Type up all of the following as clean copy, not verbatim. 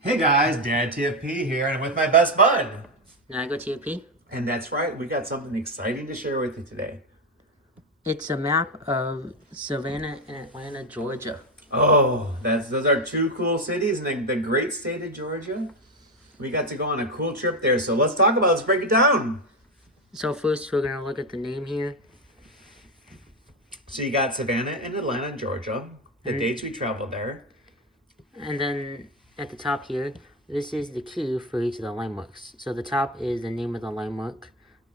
Hey guys, NiagaraTFP here, and I'm with my best bud. NiagaraTFP. And that's right, we got something exciting to share with you today. It's a map of Savannah and Atlanta, Georgia. Oh, those are two cool cities in the great state of Georgia. We got to go on a cool trip there, so let's break it down. So first we're going to look at the name here. So you got Savannah and Atlanta, Georgia, the dates we traveled there. And then at the top here, this is the key for each of the landmarks. So the top is the name of the landmark.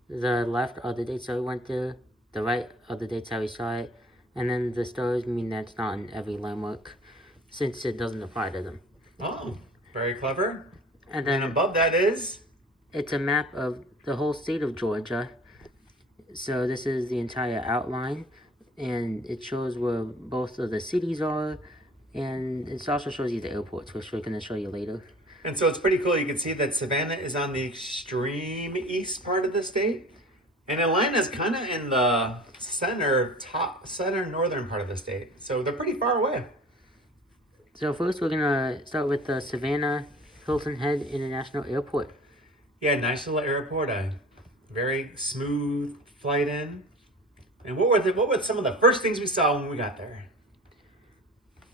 The left are the dates that we went there. The right are the dates that we saw it. And then the stars mean that it's not in every landmark, since it doesn't apply to them. Oh, very clever. And then above that is? It's a map of the whole state of Georgia. So this is the entire outline, and it shows where both of the cities are, and it also shows you the airports, which we're going to show you later. And so it's pretty cool. You can see that Savannah is on the extreme east part of the state. And Atlanta is kind of in the center northern part of the state. So they're pretty far away. So first we're going to start with the Savannah Hilton Head International Airport. Yeah, nice little airport. A very smooth flight in. And what were some of the first things we saw when we got there?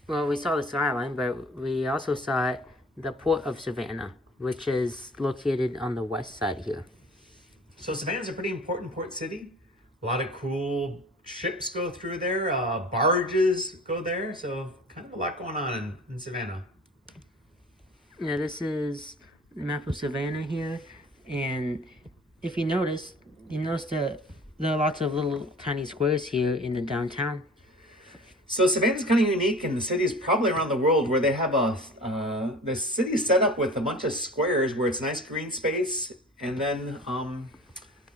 Well, we saw the Skyline, but we also saw the Port of Savannah, which is located on the west side here. So Savannah's a pretty important port city. A lot of cool ships go through there. Barges go there. So kind of a lot going on in Savannah. Yeah, this is the map of Savannah here. And if you notice that there are lots of little tiny squares here in the downtown. So Savannah's kind of unique in the cities probably around the world where they have the city set up with a bunch of squares where it's nice green space and then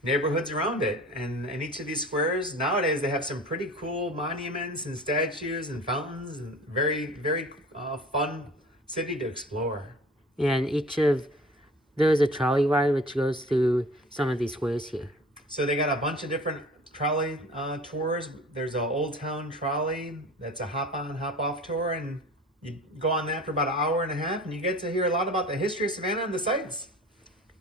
neighborhoods around it. And in each of these squares, nowadays they have some pretty cool monuments and statues and fountains and very, very fun city to explore. Yeah, and there's a trolley ride which goes through some of these squares here. So they got a bunch of different trolley tours. There's an Old Town trolley that's a hop on, hop off tour, and you go on that for about an hour and a half, and you get to hear a lot about the history of Savannah and the sights.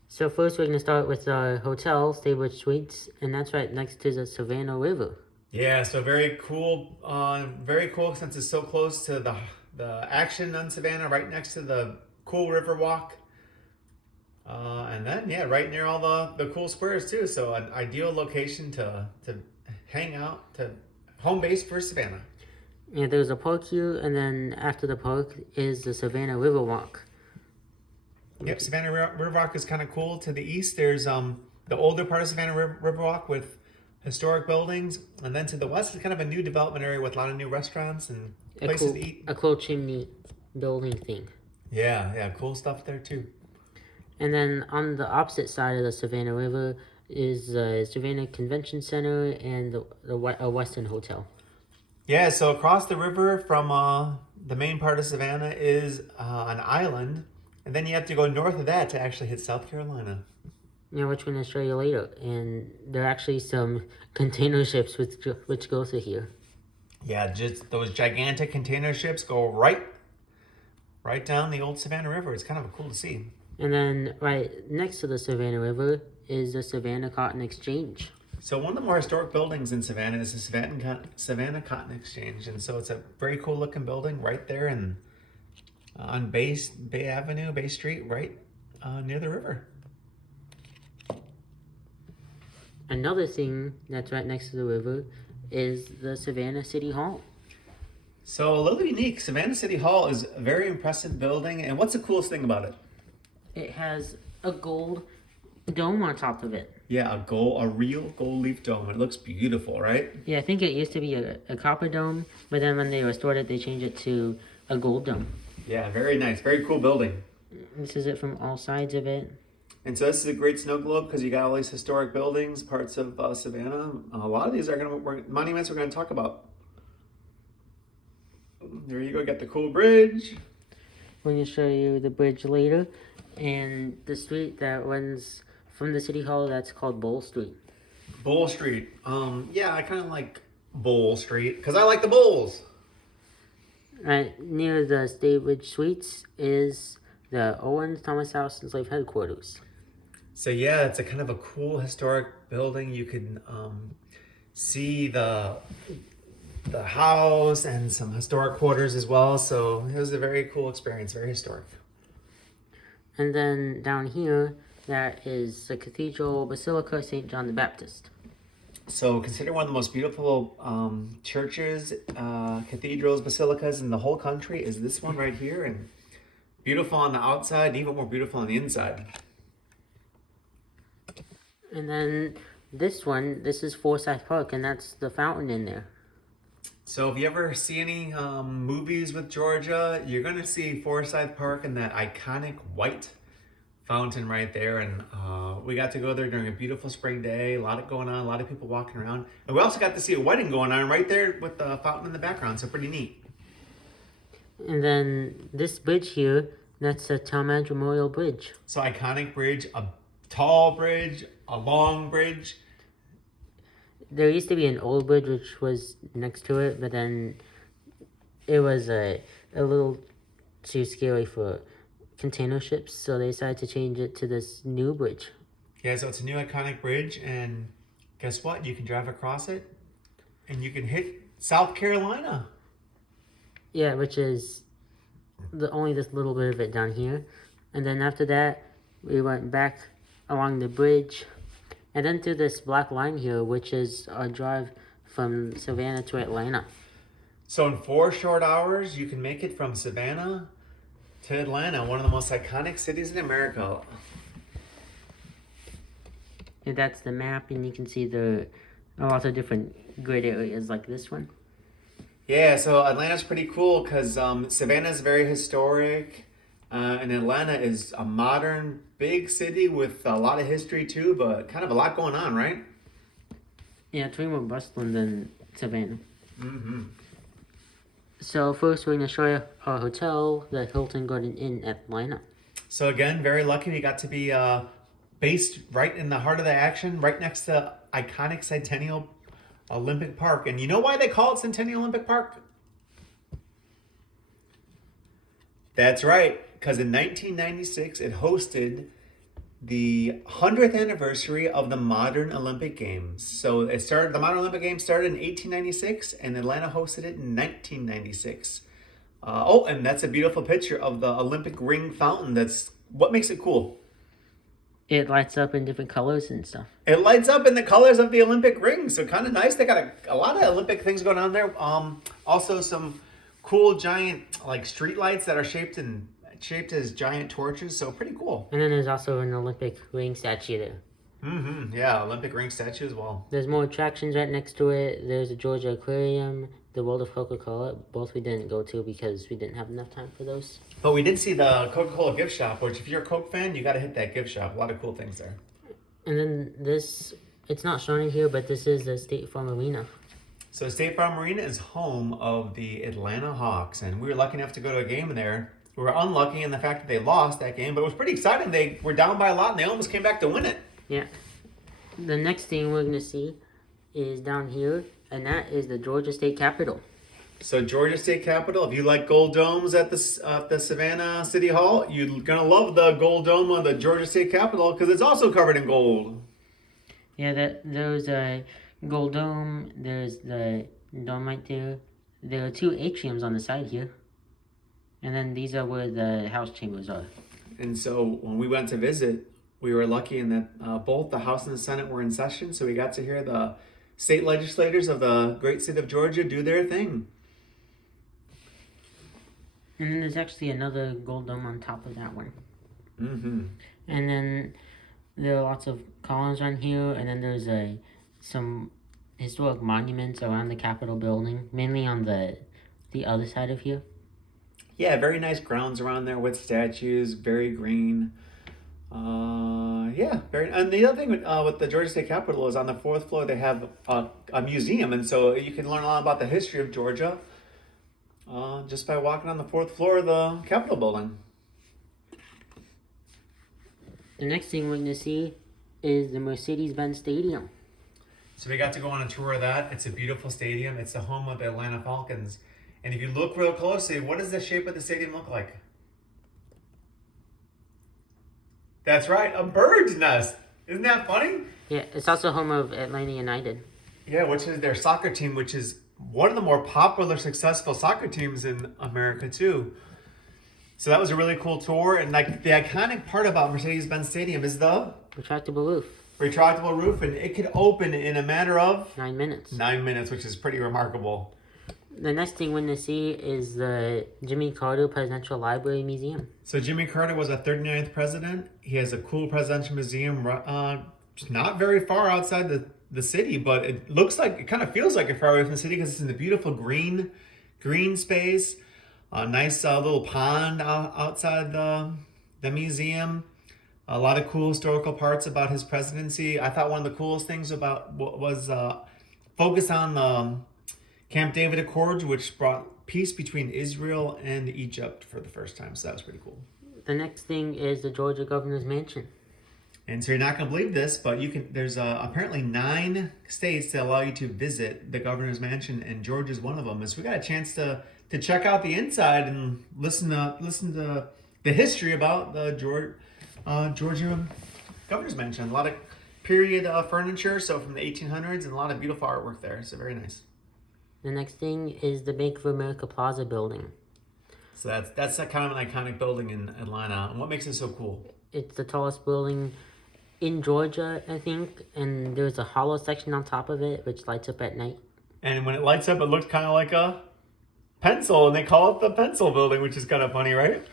So first we're going to start with our hotel, Staybridge Swites, and that's right next to the Savannah River. Yeah, so very cool since it's so close to the action on Savannah, right next to the cool river walk. And then, yeah, right near all the cool squares too. So an ideal location to hang out, to home base for Savannah. Yeah, there's a park here, and then after the park is the Savannah River Walk. Yep, Savannah River Walk is kind of cool. To the east, there's the older part of Savannah River Walk with historic buildings. And then to the west is kind of a new development area with a lot of new restaurants and places to eat. A cool chimney building thing. Yeah, cool stuff there too. And then on the opposite side of the Savannah River is the Savannah Convention Center and a Westin Hotel. Yeah, so across the river from the main part of Savannah is an island. And then you have to go north of that to actually hit South Carolina. Yeah, which we're going to show you later. And there are actually some container ships which go through here. Yeah, just those gigantic container ships go right down the old Savannah River. It's kind of cool to see. And then right next to the Savannah River is the Savannah Cotton Exchange. So one of the more historic buildings in Savannah is the Savannah Cotton Exchange. And so it's a very cool looking building right there on Bay Avenue, Bay Street, right near the river. Another thing that's right next to the river is the Savannah City Hall. So a little unique. Savannah City Hall is a very impressive building. And what's the coolest thing about it? It has a gold dome on top of it. Yeah, a real gold leaf dome. It looks beautiful, right? Yeah, I think it used to be a copper dome, but then when they restored it, they changed it to a gold dome. Yeah, very nice. Very cool building. This is it from all sides of it. And so this is a great snow globe because you got all these historic buildings, parts of Savannah. A lot of these are monuments we're going to talk about. There you go. Got the cool bridge. We're going to show you the bridge later. And the street that runs from the City Hall, that's called Bowl Street. Bowl Street. Yeah, I kind of like Bowl Street because I like the bowls. Right near the Staybridge Swites is the Owens-Thomas House and Slave Headquarters. So yeah, it's a kind of a cool historic building. You can see the house and some historic quarters as well. So it was a very cool experience, very historic. And then down here, that is the Cathedral, Basilica, St. John the Baptist. So considered one of the most beautiful churches, cathedrals, basilicas in the whole country is this one right here. And beautiful on the outside, and even more beautiful on the inside. And then this one, this is Forsyth Park, and that's the fountain in there. So if you ever see any movies with Georgia, you're going to see Forsyth Park and that iconic white fountain right there. And we got to go there during a beautiful spring day. A lot going on, a lot of people walking around. And we also got to see a wedding going on right there with the fountain in the background. So pretty neat. And then this bridge here, that's the Talmadge Memorial Bridge. So iconic bridge, a tall bridge, a long bridge. There used to be an old bridge which was next to it, but then it was a little too scary for container ships, so they decided to change it to this new bridge. Yeah, so it's a new iconic bridge, and guess what? You can drive across it, and you can hit South Carolina. Yeah, which is only this little bit of it down here. And then after that, we went back along the bridge, and then through this black line here, which is our drive from Savannah to Atlanta. So in 4 short hours, you can make it from Savannah to Atlanta, one of the most iconic cities in America. And that's the map, and you can see a lot of different grid areas like this one. Yeah, so Atlanta's pretty cool because Savannah's very historic, and Atlanta is a modern, big city with a lot of history too, but kind of a lot going on, right? Yeah, it's way more bustling than Savannah. Mm-hmm. So first we're going to show you our hotel, the Hilton Garden Inn Atlanta. So again, very lucky we got to be based right in the heart of the action, right next to iconic Centennial Olympic Park. And you know why they call it Centennial Olympic Park? That's right, because in 1996 it hosted the 100th anniversary of the modern Olympic Games. So the modern Olympic Games started in 1896 and Atlanta hosted it in 1996. And that's a beautiful picture of the Olympic ring fountain. That's what makes it cool. It lights up in different colors and stuff. It lights up in the colors of the Olympic ring, so kind of nice. They got a lot of Olympic things going on there. Also some cool giant like street lights that are shaped as giant torches, so pretty cool. And then there's also an Olympic ring statue there. Mm-hmm. Yeah, Olympic ring statue as well. There's more attractions right next to it. There's a Georgia Aquarium, the World of Coca-Cola. Both we didn't go to because we didn't have enough time for those. But we did see the Coca-Cola gift shop, which if you're a Coke fan, you got to hit that gift shop. A lot of cool things there. And then this, it's not shown in here, but this is the State Farm Arena. So State Farm Arena is home of the Atlanta Hawks, and we were lucky enough to go to a game there. We were unlucky in the fact that they lost that game, but it was pretty exciting. They were down by a lot, and they almost came back to win it. Yeah. The next thing we're going to see is down here, and that is the Georgia State Capitol. So Georgia State Capitol, if you like gold domes at the Savannah City Hall, you're going to love the gold dome of the Georgia State Capitol because it's also covered in gold. Yeah, there's a gold dome. There's the dome right there. There are 2 atriums on the side here. And then these are where the House chambers are. And so when we went to visit, we were lucky in that both the House and the Senate were in session. So we got to hear the state legislators of the great state of Georgia do their thing. And then there's actually another gold dome on top of that one. Mm-hmm. And then there are lots of columns on here. And then there's some historic monuments around the Capitol building, mainly on the other side of here. Yeah, very nice grounds around there with statues, very green. And the other thing with the Georgia State Capitol is on the 4th floor they have a museum, and so you can learn a lot about the history of Georgia just by walking on the 4th floor of the Capitol building. The next thing we're going to see is the Mercedes-Benz Stadium. So we got to go on a tour of that. It's a beautiful stadium. It's the home of the Atlanta Falcons. And if you look real closely, what does the shape of the stadium look like? That's right, a bird's nest. Isn't that funny? Yeah, it's also home of Atlanta United. Yeah, which is their soccer team, which is one of the more popular, successful soccer teams in America too. So that was a really cool tour, and like the iconic part about Mercedes-Benz Stadium is the Retractable roof. retractable roof, and it could open in a matter of 9 minutes. 9 minutes, which is pretty remarkable. The next thing we're going to see is the Jimmy Carter Presidential Library Museum. So Jimmy Carter was a 39th president. He has a cool presidential museum, not very far outside the city, but it kind of feels like it's far away from the city because it's in the beautiful green space. A nice little pond outside the museum. A lot of cool historical parts about his presidency. I thought one of the coolest things about was focus on the Camp David Accords, which brought peace between Israel and Egypt for the first time. So that was pretty cool. The next thing is the Georgia Governor's Mansion. And so you're not going to believe this, but there's apparently 9 states that allow you to visit the governor's mansion, and Georgia's one of them. And so we got a chance to check out the inside and listen to the history about the Georgia governor's mansion. A lot of period furniture, so from the 1800s, and a lot of beautiful artwork there. So very nice. The next thing is the Bank of America Plaza building. So that's a kind of an iconic building in Atlanta. And what makes it so cool? It's the tallest building in Georgia, I think, and there's a hollow section on top of it which lights up at night. And when it lights up, it looks kind of like a pencil, and they call it the pencil building, which is kind of funny, right?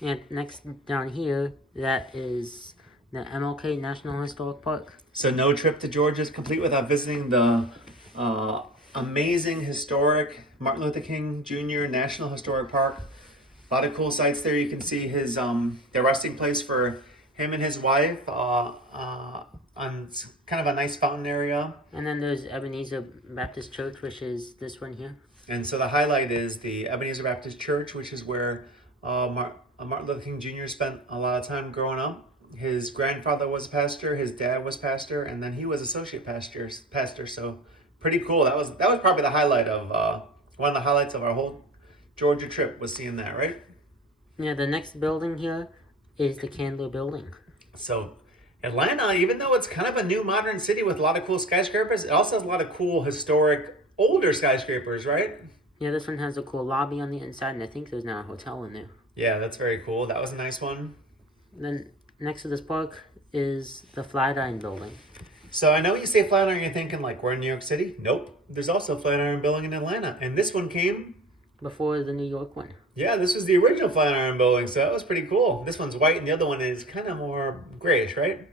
And next down here, that is the MLK National Historic Park. So no trip to Georgia is complete without visiting the amazing historic Martin Luther King Jr. National Historic Park. A lot of cool sights there. You can see his the resting place for him and his wife on kind of a nice fountain area. And then there's Ebenezer Baptist Church, which is this one here. And so the highlight is the Ebenezer Baptist Church, which is where Martin Luther King Jr. spent a lot of time growing up. His grandfather was a pastor, his dad was pastor, and then he was associate pastor. So pretty cool. That was probably the highlight of one of the highlights of our whole Georgia trip was seeing that, right? Yeah, the next building here is the Candler Building. So Atlanta, even though it's kind of a new modern city with a lot of cool skyscrapers, it also has a lot of cool historic older skyscrapers, right? Yeah, this one has a cool lobby on the inside, and I think there's now a hotel in there. Yeah, that's very cool. That was a nice one. Then next to this park is the Flatiron Building. So I know when you say Flatiron, you're thinking like we're in New York City. Nope. There's also a Flatiron Building in Atlanta, and this one came before the New York one. Yeah, this was the original Flatiron Building, so that was pretty cool. This one's white, and the other one is kind of more grayish, right?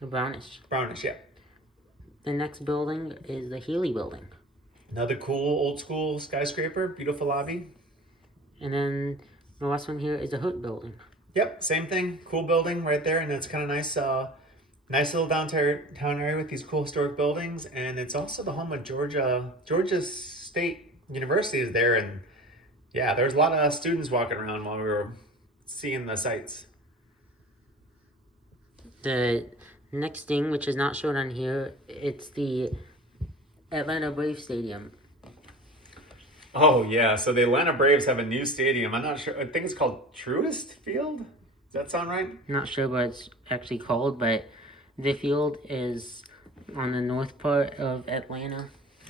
Brownish. Brownish, yeah. The next building is the Healey Building. Another cool old school skyscraper, beautiful lobby. And then the last one here is the Hood Building. Yep, same thing. Cool building right there, and it's kind of nice. Nice little downtown area with these cool historic buildings, and it's also the home of Georgia State University is there, and yeah, there's a lot of students walking around while we were seeing the sights. The next thing, which is not shown on here, it's the Atlanta Braves Stadium. Oh yeah, so the Atlanta Braves have a new stadium. I'm not sure. I think it's called Truist Field. Does that sound right? Not sure what it's actually called, but the field is on the north part of Atlanta.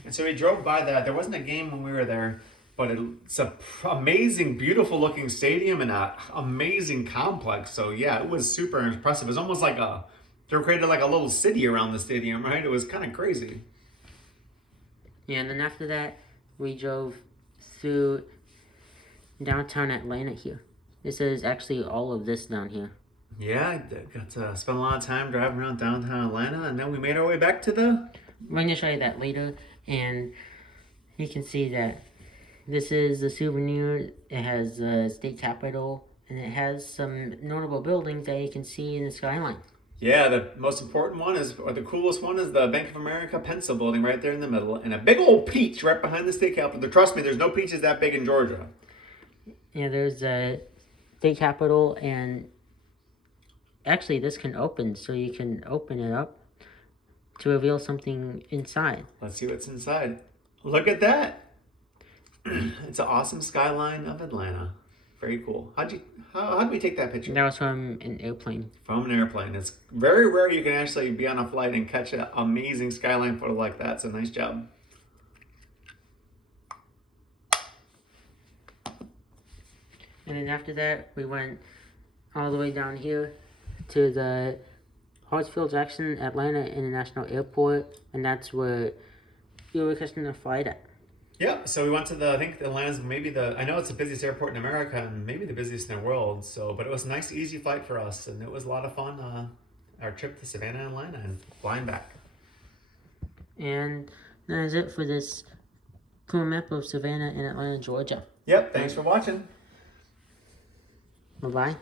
And so we drove by that. There wasn't a game when we were there, but it's an amazing, beautiful looking stadium and an amazing complex. So yeah, it was super impressive. It was almost like they created like a little city around the stadium, right? It was kind of crazy. Yeah, and then after that, we drove through downtown Atlanta here. This is actually all of this down here. Yeah, I got to spend a lot of time driving around downtown Atlanta, and then we made our way back to the... We're going to show you that later, and you can see that this is the Souvenir. It has the state capitol, and it has some notable buildings that you can see in the skyline. Yeah, the most important one is, or the coolest one is the Bank of America pencil building right there in the middle, and a big old peach right behind the state capitol. Trust me, there's no peaches that big in Georgia. Yeah, there's a state capitol, and actually this can open, so you can open it up to reveal something inside. Let's see what's inside. Look at that. It's an awesome skyline of Atlanta. Very cool. How'd we take that picture? That was from an airplane. From an airplane. It's very rare you can actually be on a flight and catch an amazing skyline photo like that. So nice job. And then after that, we went all the way down here to the Hartsfield Atlanta International Airport, and that's where you were catching the flight at. Yeah, so we went to I think Atlanta's maybe I know it's the busiest airport in America and maybe the busiest in the world. But it was a nice, easy flight for us, and it was a lot of fun. Our trip to Savannah and Atlanta and flying back. And that is it for this cool map of Savannah and Atlanta, Georgia. Yep, thanks for watching. Bye-bye.